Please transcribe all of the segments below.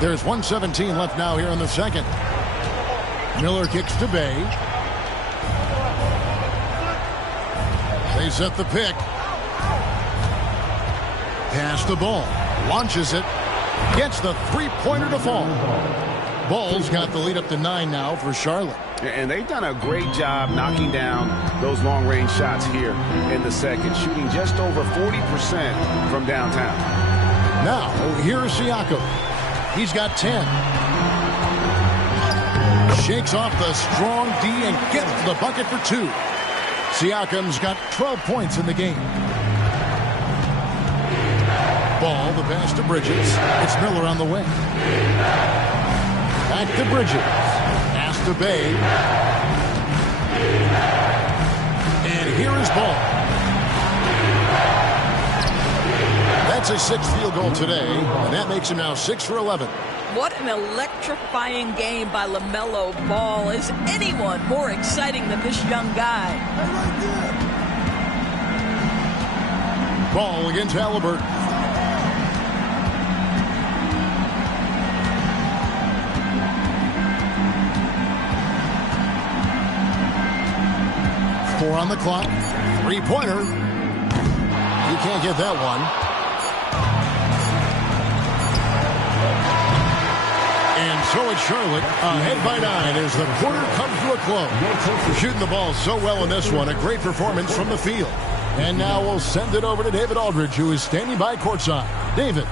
There's 1:17 left now here in the second. Miller kicks to Bay. They set the pick. Pass the ball. Launches it. Gets the three-pointer to fall. Ball's got the lead up to 9 now for Charlotte. And they've done a great job knocking down those long-range shots here in the second, shooting just over 40% from downtown. Now, here's Siakam. He's got 10. Shakes off the strong D and gets the bucket for 2. Siakam's got 12 points in the game. Ball, the pass to Bridges. It's Miller on the wing. Back to Bridges. Pass to Bay. And here is Ball. That's his 6th field goal today, and that makes him now 6 for 11. What an electrifying game by LaMelo Ball. Is anyone more exciting than this young guy? Ball against Halliburton. Four on the clock. Three-pointer. You can't get that one. And so it's Charlotte ahead by 9 as the quarter comes to a close. Shooting the ball so well in this one. A great performance from the field. And now we'll send it over to David Aldridge, who is standing by courtside. David.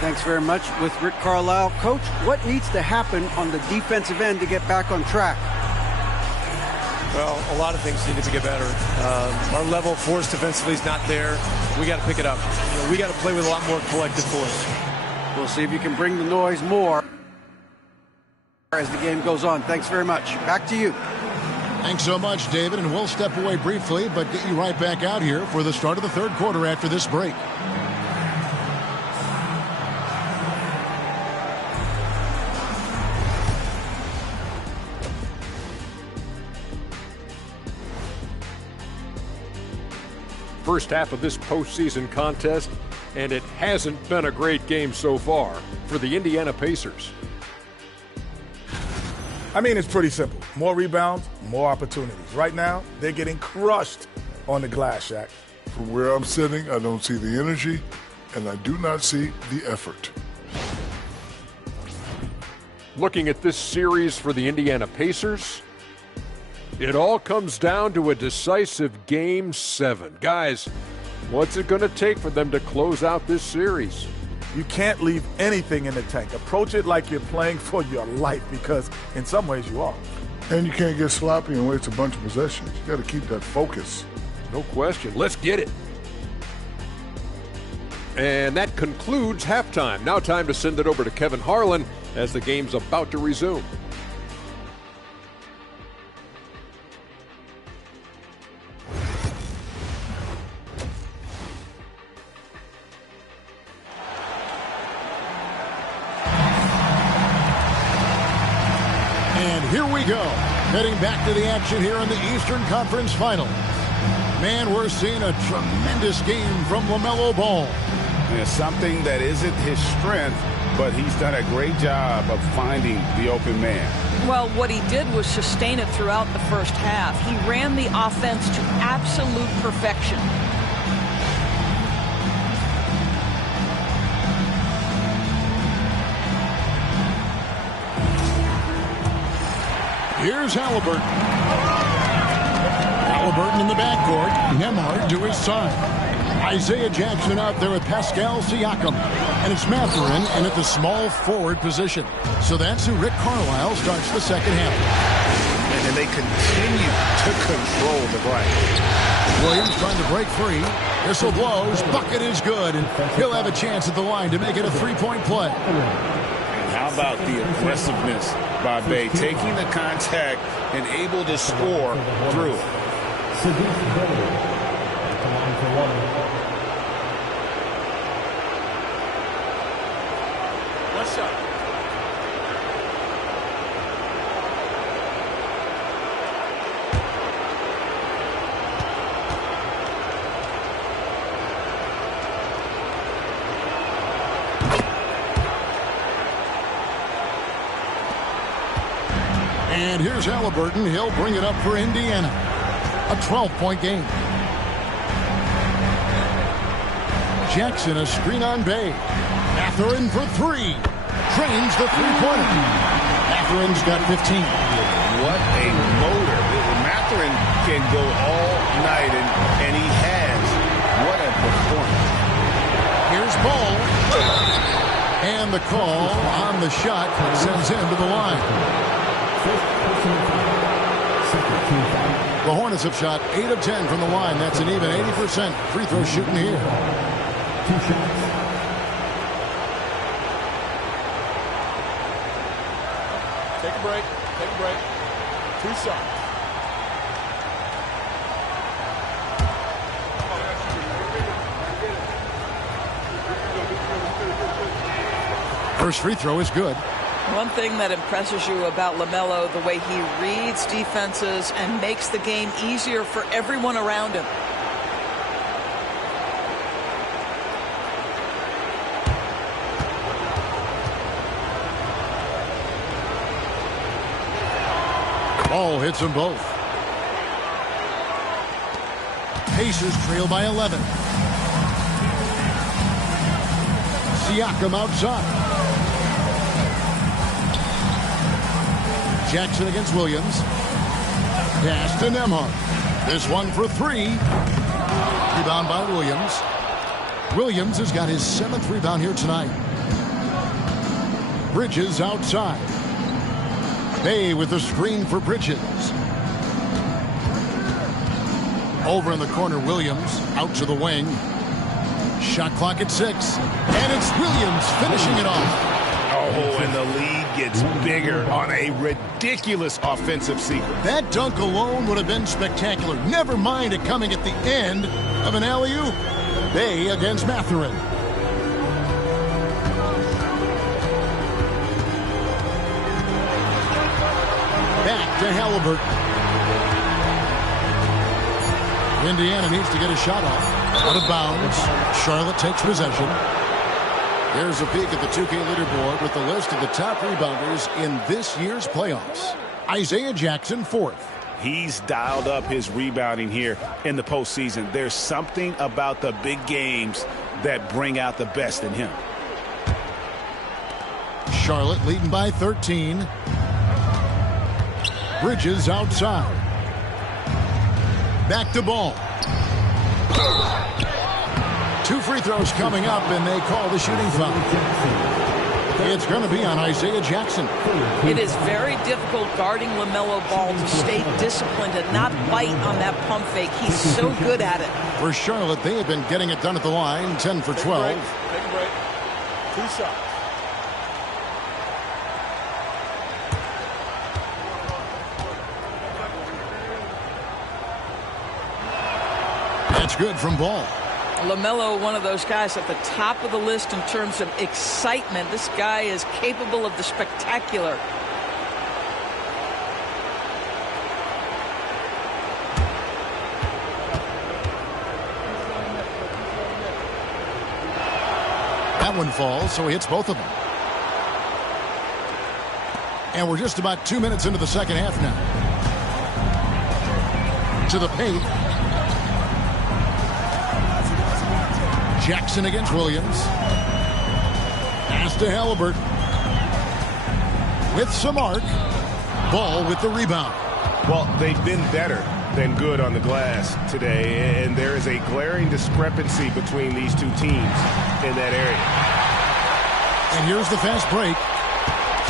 Thanks very much with Rick Carlisle. Coach, what needs to happen on the defensive end to get back on track? Well, a lot of things need to get better. Our level of force defensively is not there. We got to pick it up. We got to play with a lot more collective force. We'll see if you can bring the noise more as the game goes on. Thanks very much. Back to you. Thanks so much, David, and we'll step away briefly, but get you right back out here for the start of the third quarter after this break. First half of this postseason contest, and it hasn't been a great game so far for the Indiana Pacers. I mean, it's pretty simple. More rebounds, more opportunities. Right now, they're getting crushed on the glass, Shaq. From where I'm sitting, I don't see the energy, and I do not see the effort. Looking at this series for the Indiana Pacers, it all comes down to a decisive Game 7. Guys, what's it going to take for them to close out this series? You can't leave anything in the tank. Approach it like you're playing for your life, because in some ways you are. And you can't get sloppy and waste a bunch of possessions. You got to keep that focus. No question. Let's get it. And that concludes halftime. Now time to send it over to Kevin Harlan as the game's about to resume. And here we go, heading back to the action here in the Eastern Conference Final. Man, we're seeing a tremendous game from LaMelo Ball. It's something that isn't his strength, but he's done a great job of finding the open man. Well, what he did was sustain it throughout the first half. He ran the offense to absolute perfection. Here's Halliburton. Halliburton in the backcourt. Nembhard to his side. Isaiah Jackson out there with Pascal Siakam. And it's Mathurin in at the small forward position. So that's who Rick Carlisle starts the second half. And they continue to control the break. Williams trying to break free. Whistle blows. Bucket is good. And he'll have a chance at the line to make it a three-point play. How about the aggressiveness by Bay, taking the contact and able to score through it. What's up? And here's Halliburton. He'll bring it up for Indiana. A 12-point game. Jackson, a screen on Bay. Mathurin for three. Drains the three-pointer. Mathurin's got 15. What a motor. Mathurin can go all night, and he has. What a performance. Here's Ball. And the call on the shot sends him to the line. The Hornets have shot 8 of 10 from the line. That's an even 80% free throw shooting here. 2 shots. Take a break. Take a break. 2 shots. First free throw is good. One thing that impresses you about LaMelo, the way he reads defenses and makes the game easier for everyone around him. Ball hits them both. Pacers trail by 11. Siakam outside. Jackson against Williams. Pass to Nembhard. This one for 3. Rebound by Williams. Williams has got his 7th rebound here tonight. Bridges outside. Bay with the screen for Bridges. Over in the corner, Williams out to the wing. Shot clock at 6. And it's Williams finishing it off. Oh, and the lead gets bigger on a ridiculous offensive sequence. That dunk alone would have been spectacular. Never mind it coming at the end of an alley-oop. Bay against Mathurin. Back to Halliburton. Indiana needs to get a shot off. Out of bounds. Charlotte takes possession. Here's a peek at the 2K leaderboard with the list of the top rebounders in this year's playoffs. Isaiah Jackson, 4th. He's dialed up his rebounding here in the postseason. There's something about the big games that bring out the best in him. Charlotte leading by 13. Bridges outside. Back to Ball. 2 free throws coming up, and they call the shooting foul. It's going to be on Isaiah Jackson. It is very difficult guarding LaMelo Ball to stay disciplined and not bite on that pump fake. He's so good at it. For Charlotte, they have been getting it done at the line, 10 for 12. Take a break. 2 shots. That's good from Ball. LaMelo, one of those guys at the top of the list in terms of excitement. This guy is capable of the spectacular. That one falls, so he hits both of them. And we're just about 2 minutes into the second half now. To the paint. Jackson against Williams. Pass to Halliburton. With some arc. Ball with the rebound. Well, they've been better than good on the glass today, and there is a glaring discrepancy between these two teams in that area. And here's the fast break.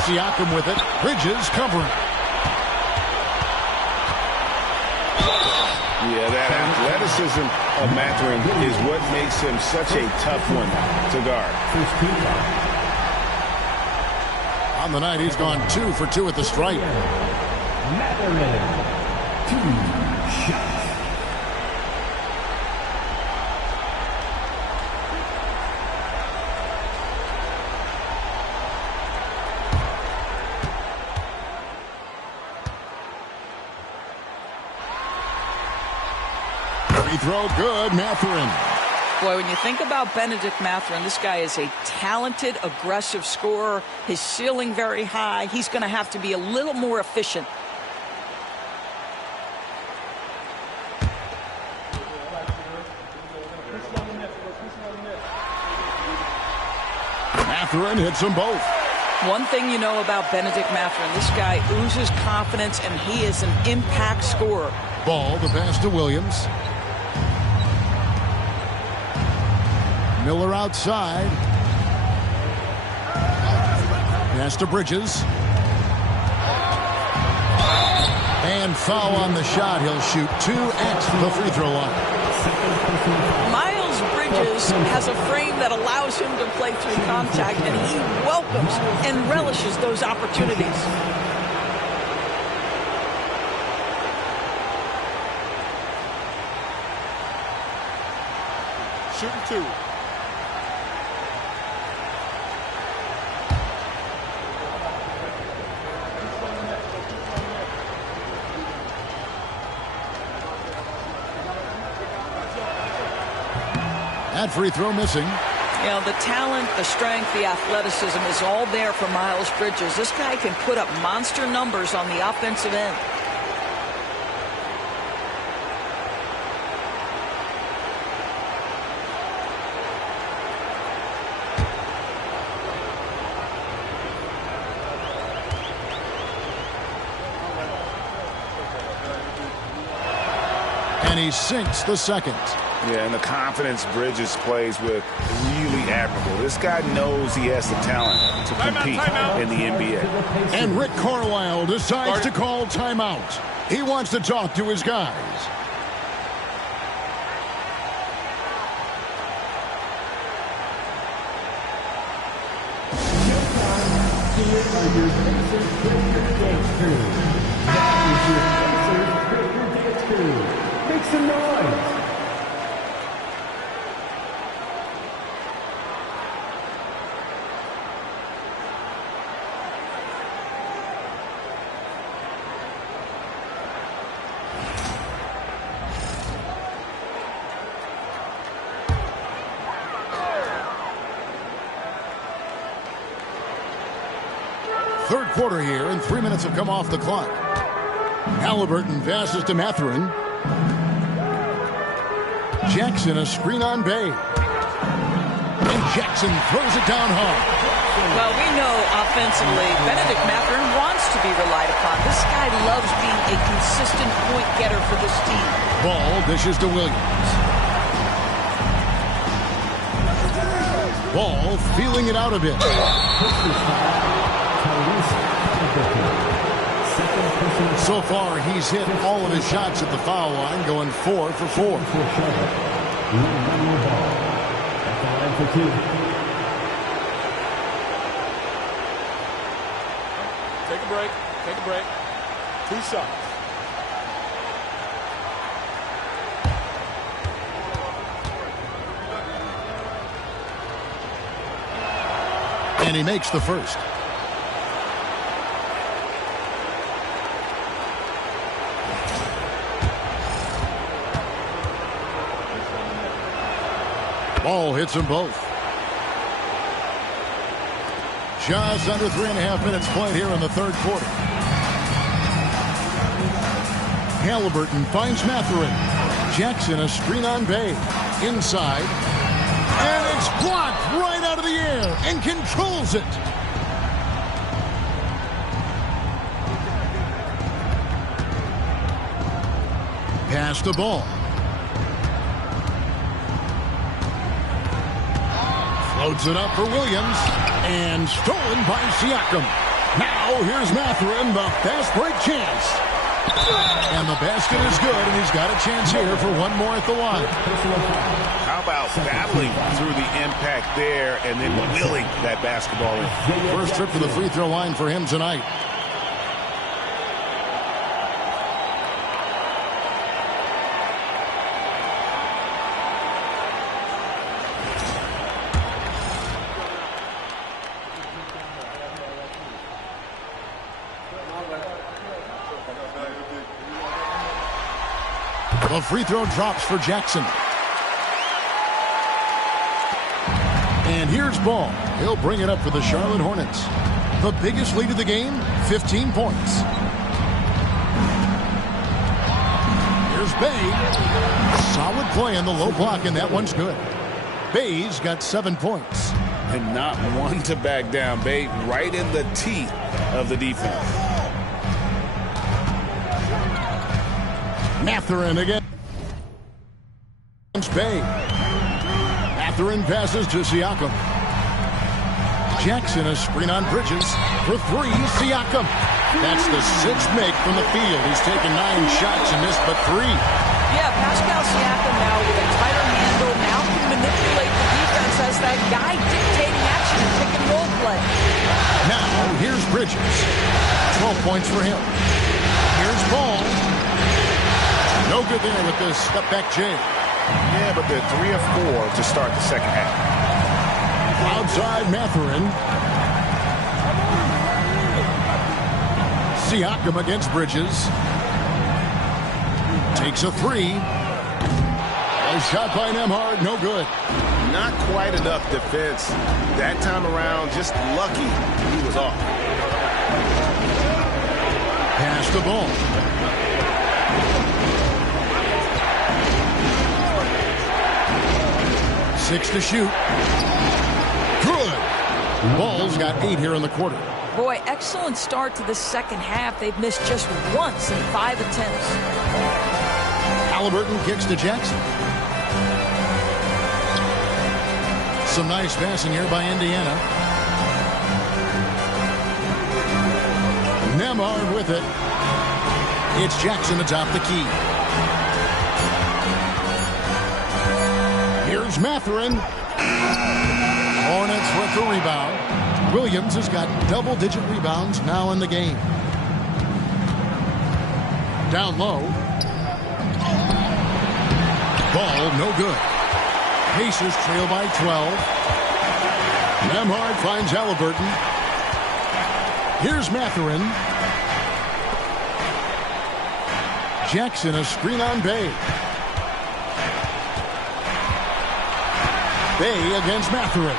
Siakam with it. Bridges covering. Yeah, that athleticism of Mathurin is what makes him such a tough one to guard. On the night, he's gone 2 for 2 at the stripe. Mathurin, 2 shots. Free throw good, Mathurin. Boy, when you think about Benedict Mathurin, this guy is a talented, aggressive scorer. His ceiling very high. He's going to have to be a little more efficient Mathurin hits them both. One thing you know about Bennedict Mathurin, this guy oozes confidence, and he is an impact scorer. Ball, the pass to Williams. Miller outside. Pass to Bridges. And foul on the shot. He'll shoot 2 at the free throw line. Miles Bridges has a frame that allows him to play through contact, and he welcomes and relishes those opportunities. Shooting 2. That free throw missing. You know, the talent, the strength, the athleticism is all there for Miles Bridges. This guy can put up monster numbers on the offensive end. And he sinks the second. Yeah, and the confidence Bridges plays with, really admirable. This guy knows he has the talent to compete in the NBA. And Rick Carlisle decides to call timeout. He wants to talk to his guys. Make some noise. Third quarter here, and 3 minutes have come off the clock. Halliburton passes to Mathurin. Jackson, a screen on Bay. And Jackson throws it down hard. Well, we know offensively, Bennedict Mathurin wants to be relied upon. This guy loves being a consistent point getter for this team. Ball dishes to Williams. Ball feeling it out a bit. So far, he's hit all of his shots at the foul line, going 4 for 4. Take a break. Take a break. 2 shots. And he makes the first. Ball hits them both. Just under 3.5 minutes played here in the third quarter. Halliburton finds Mathurin. Jackson, a screen on Bay. Inside. And it's blocked right out of the air and controls it. Pass the ball. Floats it up for Williams. And stolen by Siakam. Now here's Mathurin, the fast break chance. And the basket is good, and he's got a chance here for one more at the line. How about battling through the impact there and then willing that basketball in? First trip to the free throw line for him tonight. The free throw drops for Jackson. And here's Ball. He'll bring it up for the Charlotte Hornets. The biggest lead of the game, 15 points. Here's Bay. Solid play in the low block, and that one's good. Bay's got 7 points. and not one to back down. Bay right in the teeth of the defense. Mathurin again. Bay. Mathurin passes to Siakam. Jackson a screen on Bridges for three. Siakam. That's the sixth make from the field. He's taken 9 shots and missed but 3. Yeah, Pascal Siakam now with a tighter handle, now can manipulate the defense as that guy dictating action and pick and roll play. Now, here's Bridges. 12 points for him. Here's Ball. No good there with this step-back jam. Yeah, but they're 3 of 4 to start the second half. Outside Mathurin. Siakam against Bridges. Takes a 3. A shot by Nembhard, no good. Not quite enough defense. That time around, just lucky he was off. Pass the ball. Six to shoot. Good. Ball's got 8 here in the quarter. Boy, excellent start to the second half. They've missed just once in 5 attempts. Halliburton kicks to Jackson. Some nice passing here by Indiana. Nembhard with it. It's Jackson atop the key. Here's Mathurin. Hornets with the rebound. Williams has got double-digit rebounds now in the game. Down low. Ball no good. Pacers trail by 12. Nembhard finds Halliburton. Here's Mathurin. Jackson a screen on Bay. Bay against Mathurin.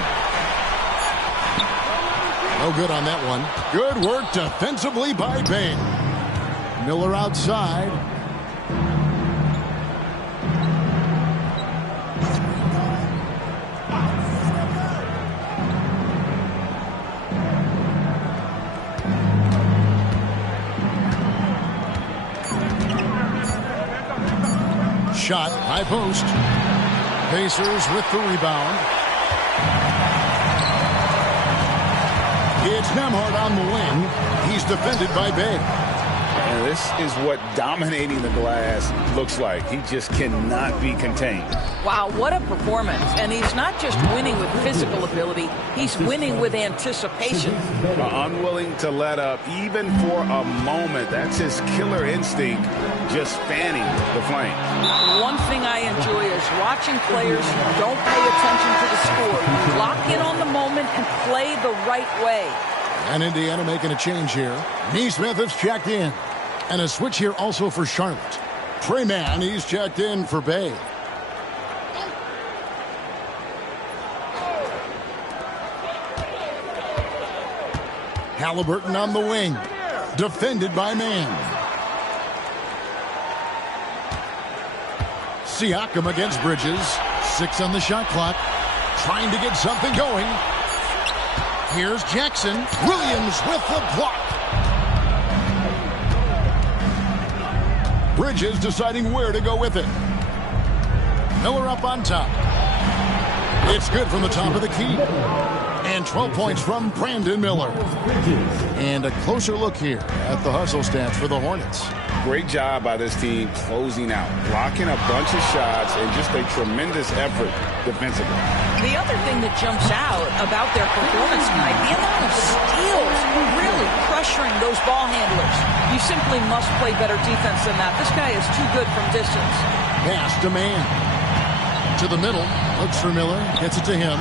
No good on that one. Good work defensively by Bay. Miller outside. Shot, high post. Pacers with the rebound. It's Nembhard on the wing. He's defended by Bay. And this is what dominating the glass looks like. He just cannot be contained. Wow, what a performance. And he's not just winning with physical ability, he's winning with anticipation. Unwilling to let up even for a moment. That's his killer instinct, just fanning the flame. One thing I enjoy is watching players who don't pay attention to the score, lock in on the moment and play the right way. And Indiana making a change here. Nesmith is checked in. And a switch here also for Charlotte. Trey Mann, he's checked in for Bay. Halliburton on the wing. Defended by Mann. Siakam against Bridges. 6 on the shot clock. Trying to get something going. Here's Jackson. Williams with the block. Bridges deciding where to go with it. Miller up on top. It's good from the top of the key. And 12 points from Brandon Miller. And a closer look here at the hustle stats for the Hornets. Great job by this team closing out, blocking a bunch of shots, and just a tremendous effort defensively. The other thing that jumps out about their performance tonight, the amount of steals, really pressuring those ball handlers. You simply must play better defense than that. This guy is too good from distance. Pass to Mann. To the middle. Looks for Miller. Gets it to him.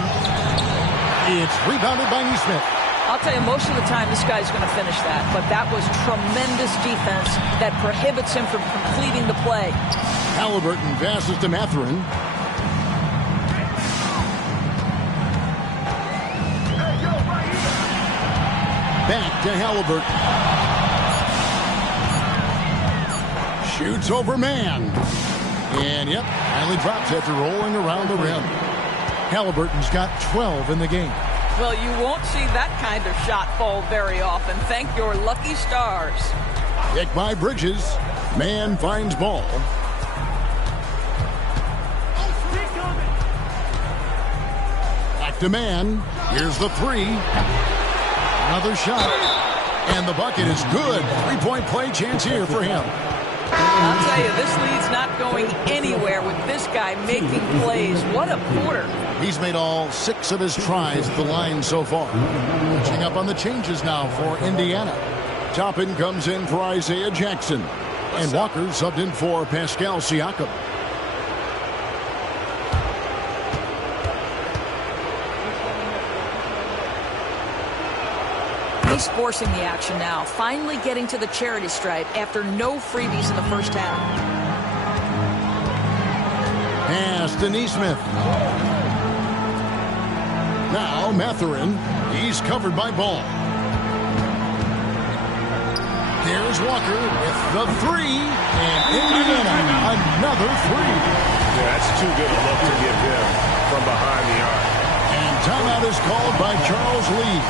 It's rebounded by Nesmith. I'll tell you, most of the time this guy's going to finish that. But that was tremendous defense that prohibits him from completing the play. Halliburton passes to Mathurin. Back to Halliburton. Shoots over Mann. And, yep, finally drops after rolling around the rim. Halliburton's got 12 in the game. Well, you won't see that kind of shot fall very often. Thank your lucky stars. Hit by Bridges. Man finds ball. Back to man. Here's the three. Another shot. And the bucket is good. Three-point play chance here for him. I'll tell you, this lead's not going anywhere with this guy making plays. What a quarter. He's made all 6 of his tries at the line so far. Catching up on the changes now for Indiana. Toppin comes in for Isaiah Jackson. And Walker subbed in for Pascal Siakam. He's forcing the action now, finally getting to the charity stripe after no freebies in the first half. Pass to Nesmith. Now Mathurin. He's covered by Ball. There's Walker with the three. And Indiana, another three. Yeah, that's too good a look to give him from behind the arc. And timeout is called by Charles Lee.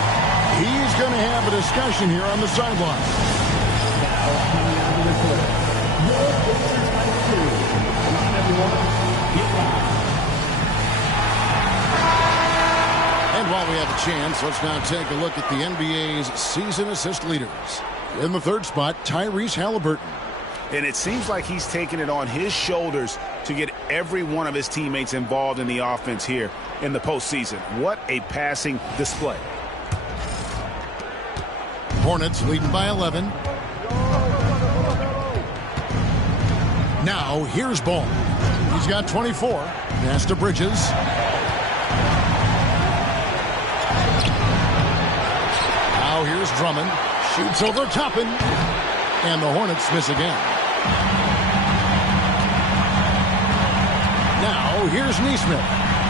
He's going to have a discussion here on the sideline. And while we have a chance, let's now take a look at the NBA's season assist leaders. In the third spot, Tyrese Halliburton. And it seems like he's taking it on his shoulders to get every one of his teammates involved in the offense here in the postseason. What a passing display. Hornets leading by 11. Now here's Ball. He's got 24. Pass to Bridges. Now here's Drummond. Shoots over Toppin. And the Hornets miss again. Now here's Nesmith.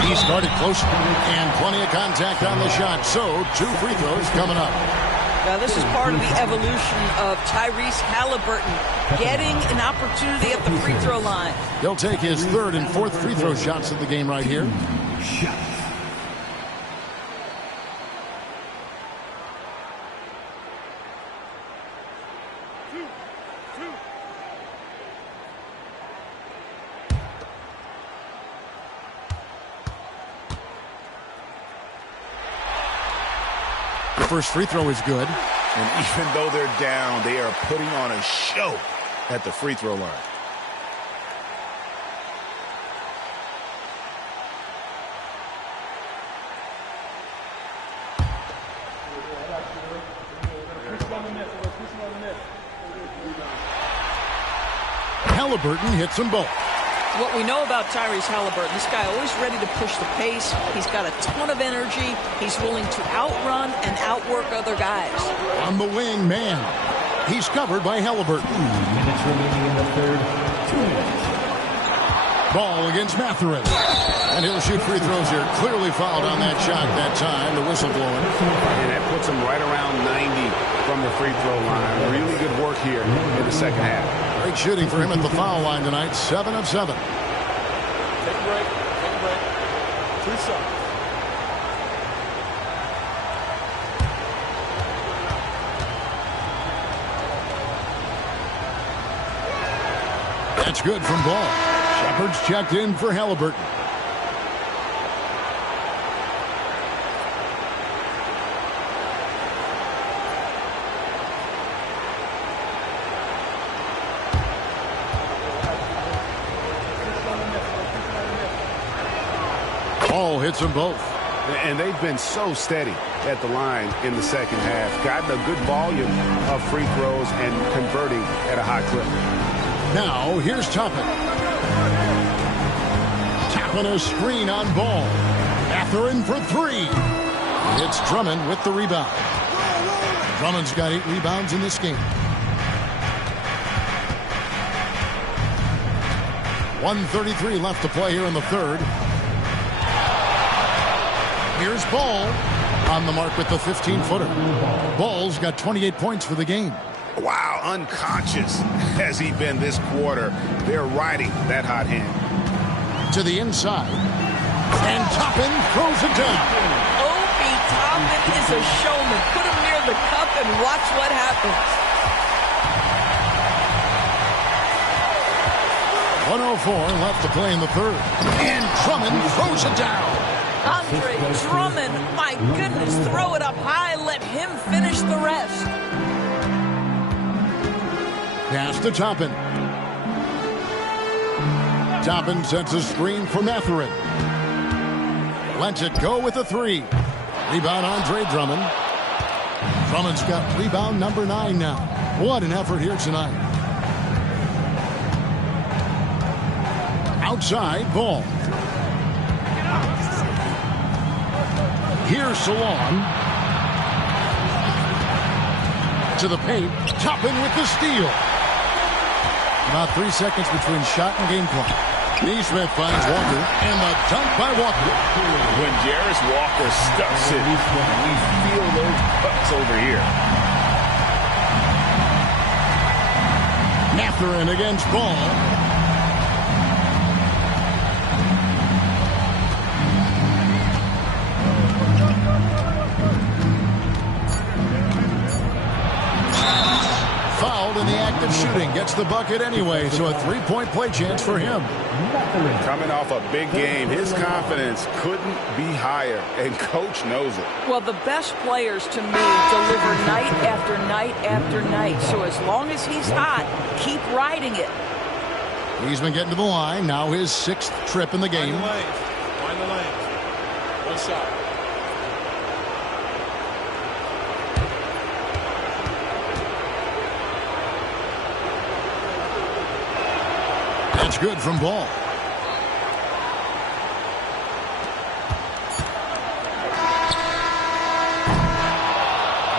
He started close and plenty of contact on the shot. So 2 free throws coming up. Now, this is part of the evolution of Tyrese Halliburton getting an opportunity at the free throw line. He'll take his 3rd and 4th free throw shots of the game right here. The first free throw is good. And even though they're down, they are putting on a show at the free throw line. Halliburton hits them both. What we know about Tyrese Halliburton, this guy always ready to push the pace. He's got a ton of energy. He's willing to outrun and outwork other guys. On the wing, man. He's covered by Halliburton. 2 minutes remaining in the third. 2 minutes. Ball against Mathurin. And he'll shoot free throws here. Clearly fouled on that shot that time. The whistle blowing. And that puts him right around 90 from the free throw line. Really good work here in the second half. Great shooting for him at the foul line tonight. 7 of 7. Take a break. Take a break. 2 shots. That's good from Ball. Shepard's checked in for Halliburton. Ball hits them both. And they've been so steady at the line in the second half. Gotten a good volume of free throws and converting at a high clip. Now, here's Toppin. Tapping a screen on Ball. Mathurin for 3. It's Drummond with the rebound. Drummond's got 8 rebounds in this game. 1:33 left to play here in the third. Here's Ball on the mark with the 15-footer. Ball's got 28 points for the game. Wow, unconscious has he been this quarter. They're riding that hot hand. To the inside. And Toppin throws it down. Obi Toppin is a showman. Put him near the cup and watch what happens. 1:04 left to play in the third. And Drummond throws it down. Andre Drummond, my goodness, throw it up high. Let him finish the rest. Pass to Toppin. Toppin sets a screen for Mathurin. Lets it go with a three. Rebound Andre Drummond. Drummond's got rebound number 9 now. What an effort here tonight. Outside ball. Here's Salon. To the paint. Toppin with the steal. About 3 seconds between shot and game clock. Neesmith finds Walker, and the dunk by Walker. When Jarace Walker stuffs it, we feel those cuts over here. Mathurin against Ball. Fouled in the act of shooting. Gets the bucket anyway, so a three-point play chance for him. Coming off a big game, his confidence couldn't be higher, and Coach knows it. Well, the best players, to me, deliver night after night after night. So as long as he's hot, keep riding it. He's been getting to the line. Now his 6th trip in the game. Find the lane. One shot. That's good from Ball.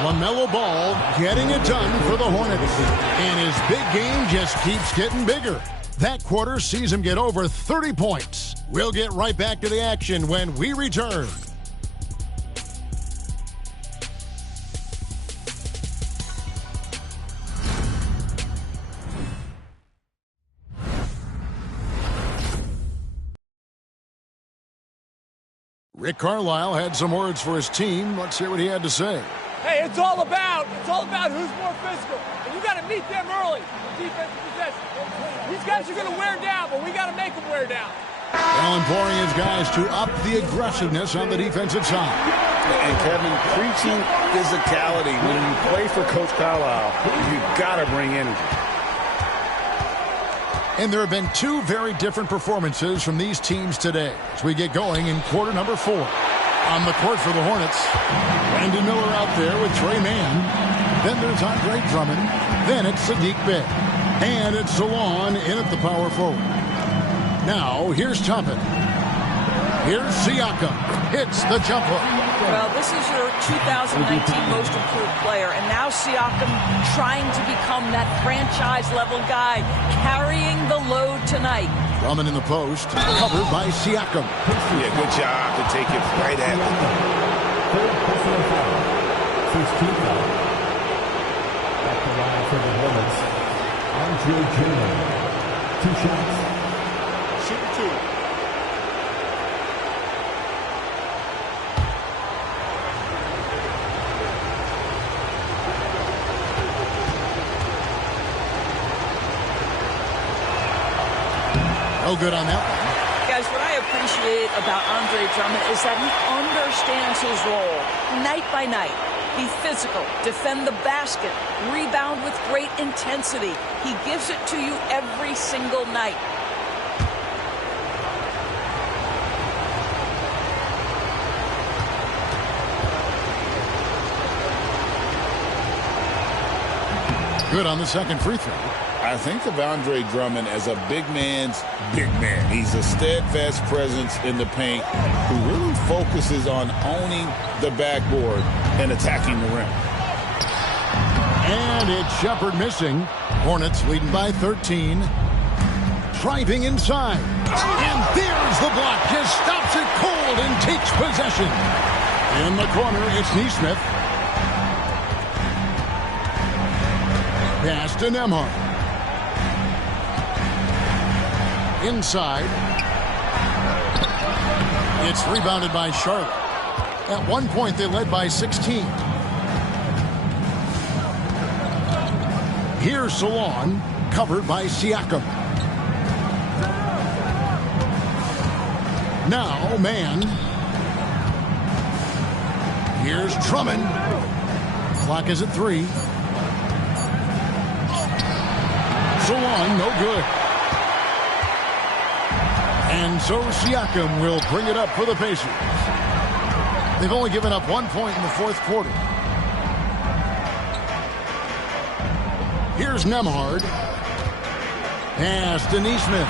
LaMelo Ball getting it done for the Hornets. And his big game just keeps getting bigger. That quarter sees him get over 30 points. We'll get right back to the action when we return. Rick Carlisle had some words for his team. Let's hear what he had to say. Hey, it's all about who's more physical. And you got to meet them early. Defensive possession. These guys are going to wear down, but we got to make them wear down. Allen pouring his guys to up the aggressiveness on the defensive side. And Kevin, preaching physicality. When you play for Coach Carlisle, you got to bring energy. And there have been 2 very different performances from these teams today as we get going in quarter number 4. On the court for the Hornets, Brandon Miller out there with Trey Mann. Then there's Andre Drummond. Then it's Sadiq Bey. And it's Salon in at the power forward. Now, here's Toppin. Here's Siakam. Hits the jump hook. Well, this is your 2019 most improved player, and now Siakam trying to become that franchise-level guy, carrying the load tonight. Drummond in the post, covered by Siakam. Yeah, good job to take it right at him. Third personal foul. 16 foul. At the line for the Hornets, Andre Drummond. 2 shots. Shoot 2. No good on that one. Guys, what I appreciate about Andre Drummond is that he understands his role night by night. Be physical, defend the basket, rebound with great intensity. He gives it to you every single night. Good on the second free throw. I think of Andre Drummond as a big man's big man. He's a steadfast presence in the paint who really focuses on owning the backboard and attacking the rim. And it's Shepherd missing. Hornets leading by 13. Driving inside. And there's the block. Just stops it cold and takes possession. In the corner, it's Neesmith. Pass to Nembhard. Inside. It's rebounded by Charlotte. At one point, they led by 16. Here's Salon, covered by Siakam. Now, man. Here's Drummond. Clock is at 3. Salon, no good. And so Siakam will bring it up for the Pacers. They've only given up 1 point in the fourth quarter. Here's Nembhard. Pass to Nesmith.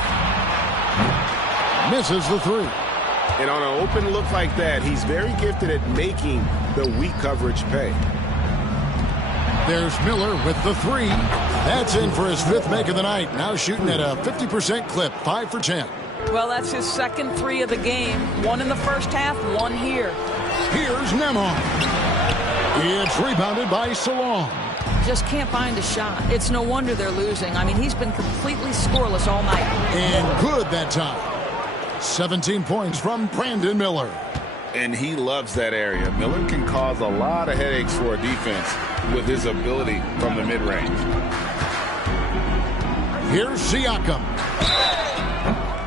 Misses the 3. And on an open look like that, he's very gifted at making the weak coverage pay. There's Miller with the 3. That's in for his 5th make of the night. Now shooting at a 50% clip, 5 for 10. Well, that's his second 3 of the game. 1 in the first half, 1 here. Here's Nembhard. It's rebounded by Salon. Just can't find a shot. It's no wonder they're losing. I mean, he's been completely scoreless all night. And good that time. 17 points from Brandon Miller. And he loves that area. Miller can cause a lot of headaches for a defense with his ability from the mid-range. Here's Siakam.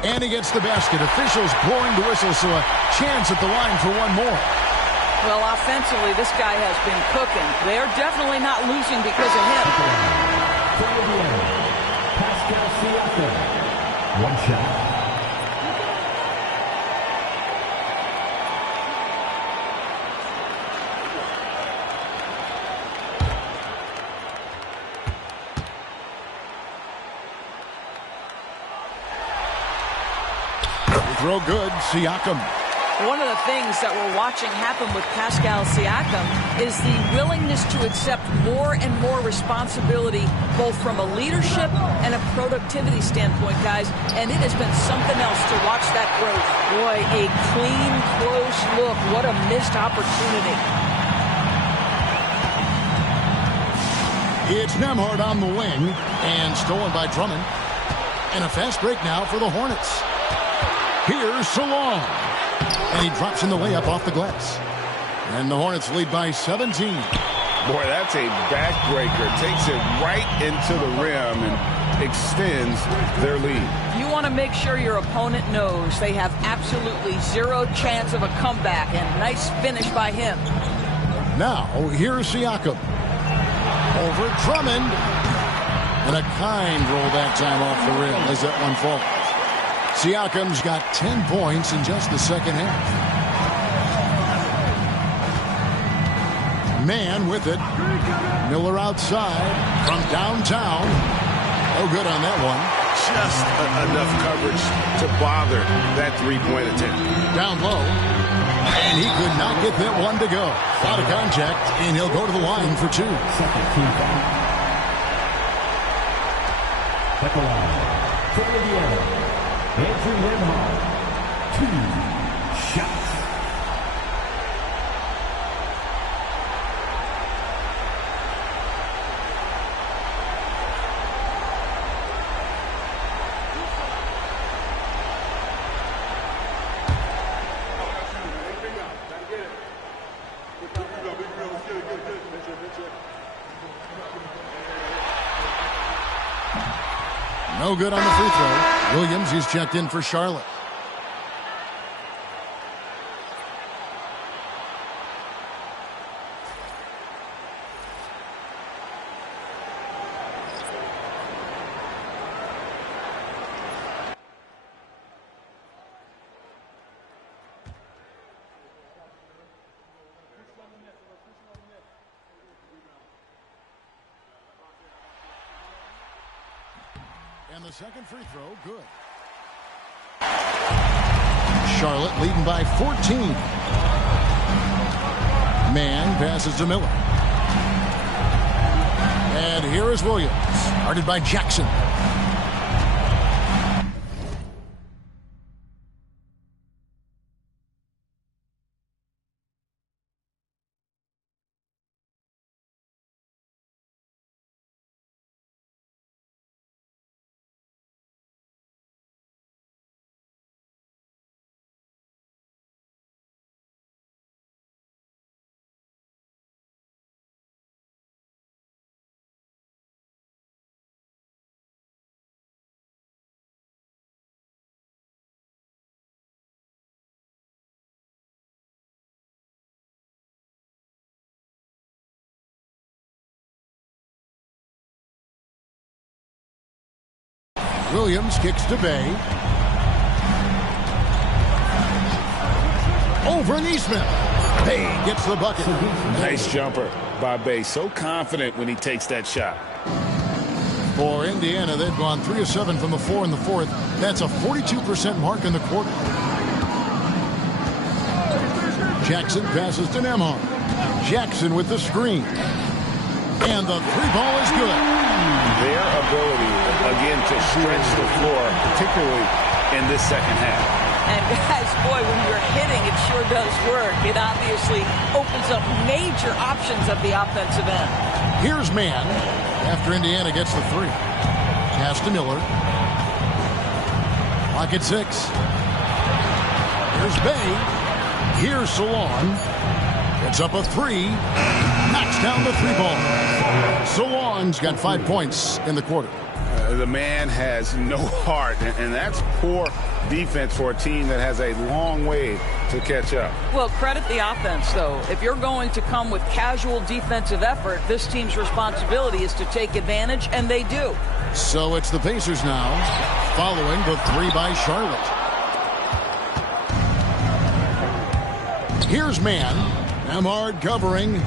And he gets the basket. Officials blowing the whistle, so a chance at the line for one more. Well, offensively, this guy has been cooking. They're definitely not losing because of him. Pascal Siakam. 1 shot. Throw good, Siakam. One of the things that we're watching happen with Pascal Siakam is the willingness to accept more and more responsibility, both from a leadership and a productivity standpoint, guys. And it has been something else to watch that growth. Boy, a clean, close look. What a missed opportunity. It's Nembhard on the wing and stolen by Drummond. And a fast break now for the Hornets. Here's Salon. And he drops in the layup off the glass. And the Hornets lead by 17. Boy, that's a backbreaker. Takes it right into the rim and extends their lead. You want to make sure your opponent knows they have absolutely zero chance of a comeback. And nice finish by him. Now, here's Siakam. Over Drummond. And a kind roll that time off the rim as that one falls. Siakam's got 10 points in just the second half. Man with it. Miller outside from downtown. No good on that one. Just enough coverage to bother that three-point attempt. Down low. And he could not get that one to go. Out of contact, and he'll go to the line for 2. Second team foul. At the line, for Indiana, Andrew Nembhard, 2 shots. No good on the free throw. Williams, he's checked in for Charlotte. And the second free throw, good. Charlotte leading by 14. Man passes to Miller. And here is Williams, guarded by Jackson. Williams kicks to Bay. Over Neesmith. Bay gets the bucket. Nice jumper by Bay. So confident when he takes that shot. For Indiana, they've gone 3 of 7 from the floor in the fourth. That's a 42% mark in the quarter. Jackson passes to Nembhard. Jackson with the screen. And the three ball is good. Their ability, again, to stretch the floor, particularly in this second half. And guys, boy, when you're hitting, it sure does work. It obviously opens up major options at the offensive end. Here's Mann after Indiana gets the three. Pass to Miller. Clock at 6. Here's Bay. Here's Solon. Gets up a three. Knocks down the three ball. Solon's got 5 points in the quarter. The man has no heart, and that's poor defense for a team that has a long way to catch up. Well, credit the offense, though. If you're going to come with casual defensive effort, this team's responsibility is to take advantage, and they do. So it's the Pacers now, following the three by Charlotte. Here's Mann. Nembhard covering.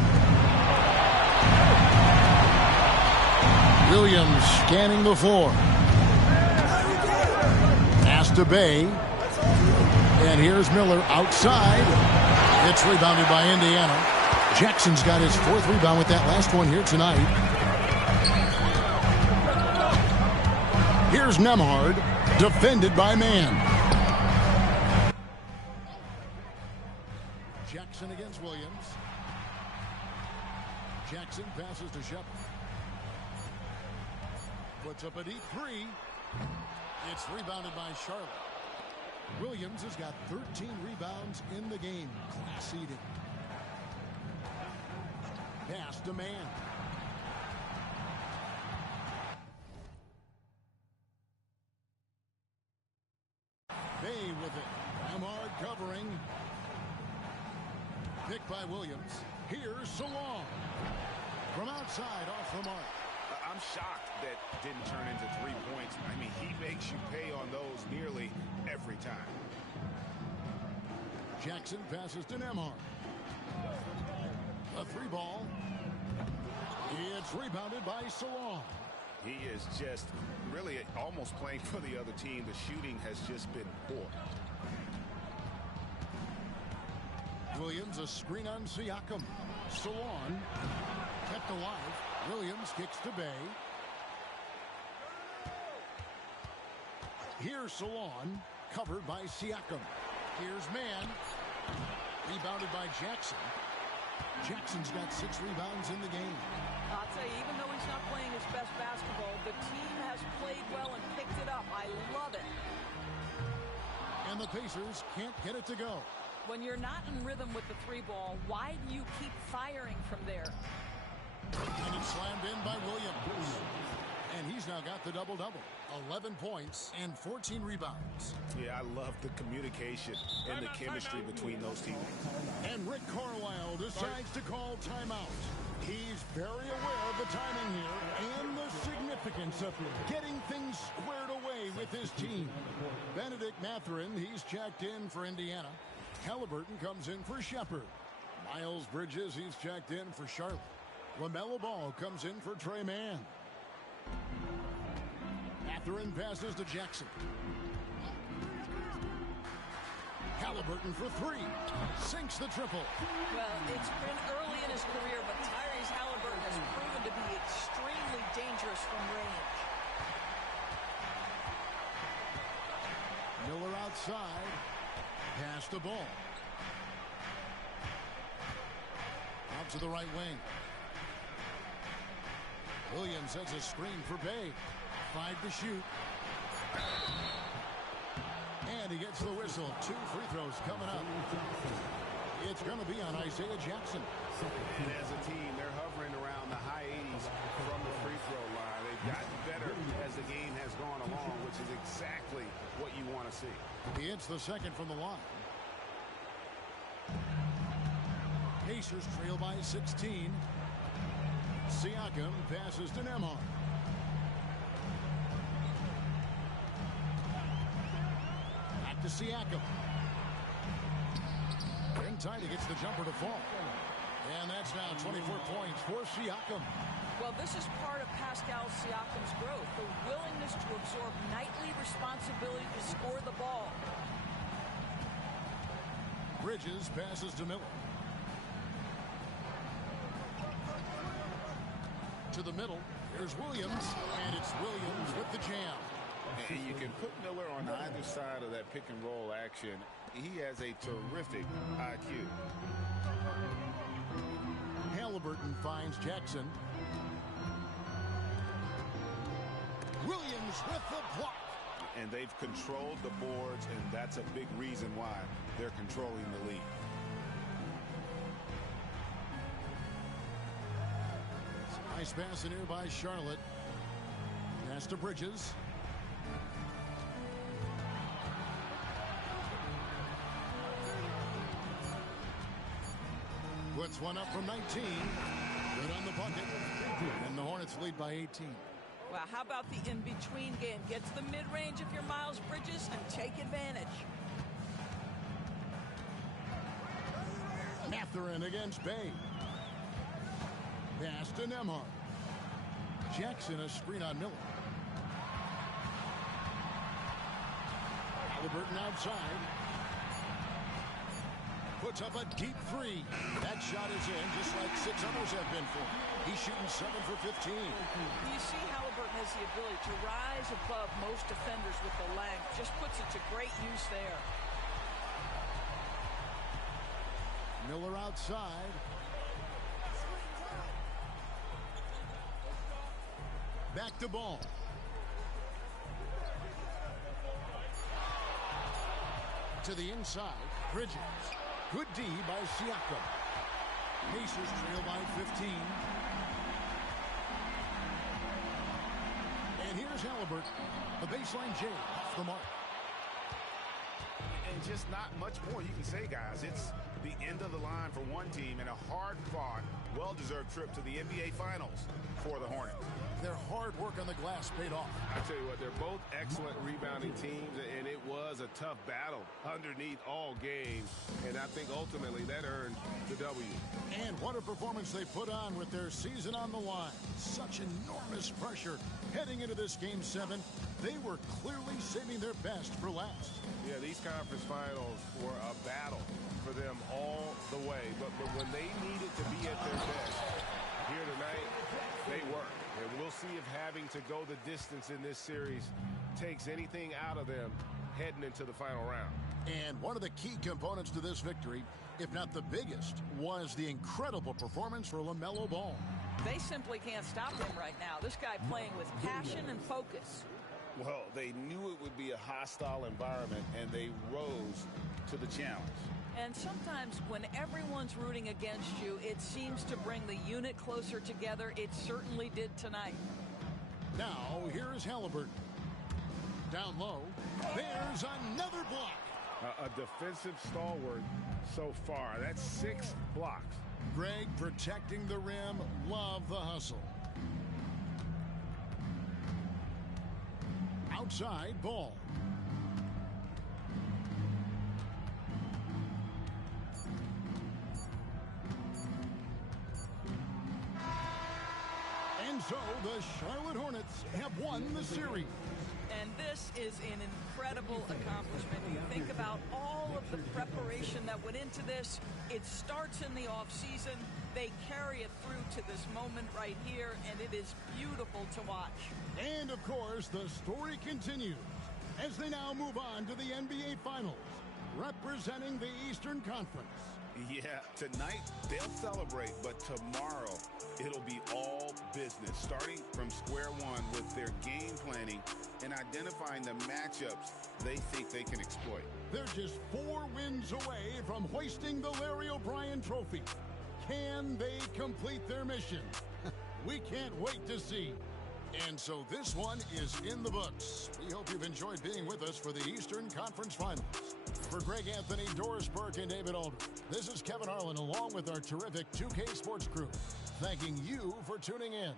Williams scanning the floor. Pass to Bay. And here's Miller outside. It's rebounded by Indiana. Jackson's got his fourth rebound with that last one here tonight. Here's Nembhard, defended by Mann. Jackson against Williams. Jackson passes to Shepard. Puts up a deep three. It's rebounded by Charlotte. Williams has got 13 rebounds in the game. Class eating. Pass to Mann. Bay with it. Nembhard covering. Picked by Williams. Here's Solon. From outside, off the mark. I'm shocked that didn't turn into 3 points. I mean, he makes you pay on those nearly every time. Jackson passes to Nembhard. A three ball. It's rebounded by Solon. He is just really almost playing for the other team. The shooting has just been poor. Williams, a screen on Siakam. Solon kept alive. Williams kicks to Bay. Here's Solon, covered by Siakam. Here's Mann, rebounded by Jackson. Jackson's got 6 rebounds in the game. I'll tell you, even though he's not playing his best basketball, the team has played well and picked it up. I love it. And the Pacers can't get it to go. When you're not in rhythm with the three ball, why do you keep firing from there? And it's slammed in by Williams. And he's now got the double-double. 11 points and 14 rebounds. Yeah, I love the communication and the chemistry between those teammates. And Rick Carlisle decides to call timeout. He's very aware of the timing here and the significance of getting things squared away with his team. Benedict Mathurin, he's checked in for Indiana. Halliburton comes in for Shepard. Miles Bridges, he's checked in for Charlotte. LaMelo Ball comes in for Tre Mann. Mathurin passes to Jackson. Halliburton for three. Sinks the triple. Well, it's been early in his career, but Tyrese Halliburton has proven to be extremely dangerous from range. Miller outside. Pass the ball. Out to the right wing. Williams sets a screen for Bay. 5 to shoot. And he gets the whistle. 2 free throws coming up. It's going to be on Isaiah Jackson. And as a team, they're hovering around the high 80s from the free throw line. They've gotten better as the game has gone along, which is exactly what you want to see. He hits the second from the line. Pacers trail by 16. Siakam passes to Nembhard. Siakam. In tight, he gets the jumper to fall. And that's now 24 points for Siakam. Well, this is part of Pascal Siakam's growth, the willingness to absorb nightly responsibility to score the ball. Bridges passes to Miller. To the middle. Here's Williams, and it's Williams with the jam. And you can put Miller on either side of that pick and roll action. He has a terrific IQ. Halliburton finds Jackson. Williams with the block. And they've controlled the boards, and that's a big reason why they're controlling the lead. Nice pass in here by Charlotte. Pass to Bridges. Puts one up from 19. Good on the bucket. And the Hornets lead by 18. Well, how about the in-between game? Get to the mid-range if you're Miles Bridges and take advantage. Mathurin against Bay. Pass to Nembhard. Jackson a screen on Miller. Halliburton outside. Puts up a deep three. That shot is in just like 6 others have been for him. He's shooting 7 for 15. You see Halliburton has the ability to rise above most defenders with the length. Just puts it to great use there. Miller outside. Back to Ball. To the inside. Bridges. Good D by Siakam. Pacers trail by 15. And here's Halliburton. The baseline J off the mark. And just not much more you can say, guys. It's the end of the line for one team and a hard-fought, well-deserved trip to the NBA Finals for the Hornets. Their hard work on the glass paid off. I tell you what, they're both excellent rebounding teams, and it was a tough battle underneath all game. And I think ultimately that earned the W. And what a performance they put on with their season on the line. Such enormous pressure heading into this Game 7. They were clearly saving their best for last. Yeah, these conference finals were a battle for them all the way. But when they needed to be at their best here tonight, they were. And we'll see if having to go the distance in this series takes anything out of them heading into the final round. And one of the key components to this victory, if not the biggest, was the incredible performance for LaMelo Ball. They simply can't stop him right now. This guy playing with passion and focus. Well, they knew it would be a hostile environment, and they rose to the challenge. And sometimes when everyone's rooting against you, it seems to bring the unit closer together. It certainly did tonight. Now, here's Halliburton. Down low. There's another block. A defensive stalwart so far. That's 6 blocks. Greg protecting the rim. Love the hustle. Outside Ball. And so the Charlotte Hornets have won the series. And this is an incredible accomplishment. You think about all of the preparation that went into this. It starts in the offseason. They carry it through to this moment right here, and it is beautiful to watch. And, of course, the story continues as they now move on to the NBA Finals, representing the Eastern Conference. Yeah, tonight they'll celebrate, but tomorrow it'll be all business, starting from square one with their game planning and identifying the matchups they think they can exploit. They're just 4 wins away from hoisting the Larry O'Brien Trophy. Can they complete their mission? We can't wait to see. And so this one is in the books. We hope you've enjoyed being with us for the Eastern Conference Finals. For Greg Anthony, Doris Burke, and David Aldridge, this is Kevin Harlan along with our terrific 2K Sports crew, thanking you for tuning in.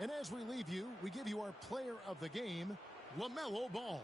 And as we leave you, we give you our player of the game, LaMelo Ball.